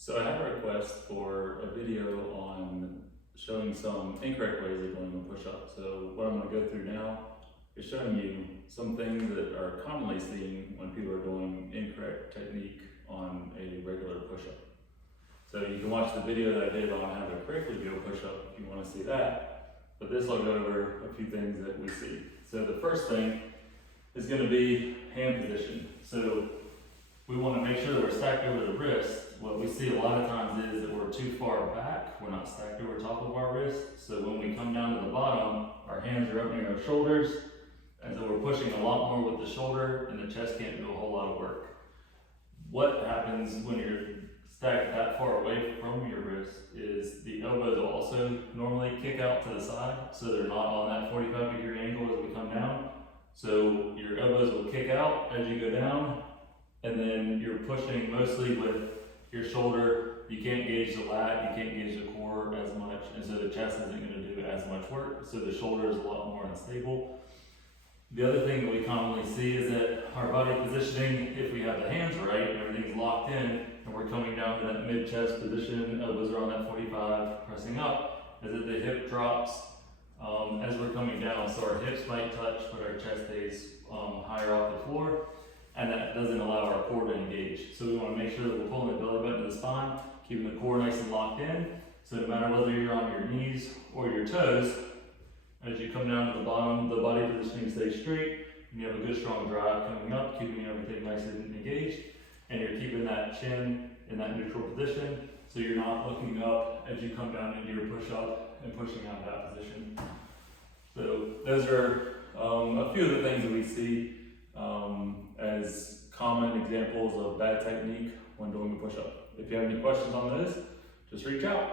So I have a request for a video on showing some incorrect ways of doing a push-up. So what I'm going to go through now is showing you some things that are commonly seen when people are doing incorrect technique on a regular push-up. So you can watch the video that I did on how to correctly do a push-up if you want to see that. But this will go over a few things that we see. So the first thing is going to be hand position. So we want to make sure that we're stacked over the wrist. What we see a lot of times is that we're too far back. We're not stacked over top of our wrist. So when we come down to the bottom, our hands are up near our shoulders. And so we're pushing a lot more with the shoulder, and the chest can't do a whole lot of work. What happens when you're stacked that far away from your wrist is the elbows will also normally kick out to the side, so they're not on that 45-degree angle as we come down. So your elbows will kick out as you go down, and then you're pushing mostly with your shoulder. You can't gauge the lat, you can't gauge the core as much, and so the chest isn't going to do as much work, so the shoulder is a lot more unstable. The other thing that we commonly see is that our body positioning, if we have the hands right, everything's locked in, and we're coming down to that mid-chest position, elbows are on that 45, pressing up, is that the hip drops as we're coming down. So our hips might touch, but our chest stays higher off the floor, and that doesn't allow our core to engage. So we want to make sure that we're pulling the belly button to the spine, keeping the core nice and locked in. So no matter whether you're on your knees or your toes, as you come down to the bottom, the body positioning stays straight, and you have a good strong drive coming up, keeping everything nice and engaged, and you're keeping that chin in that neutral position, so you're not looking up as you come down into your push-up and pushing out of that position. So those are a few of the things that we see as common examples of bad technique when doing a push-up. If you have any questions on those, just reach out.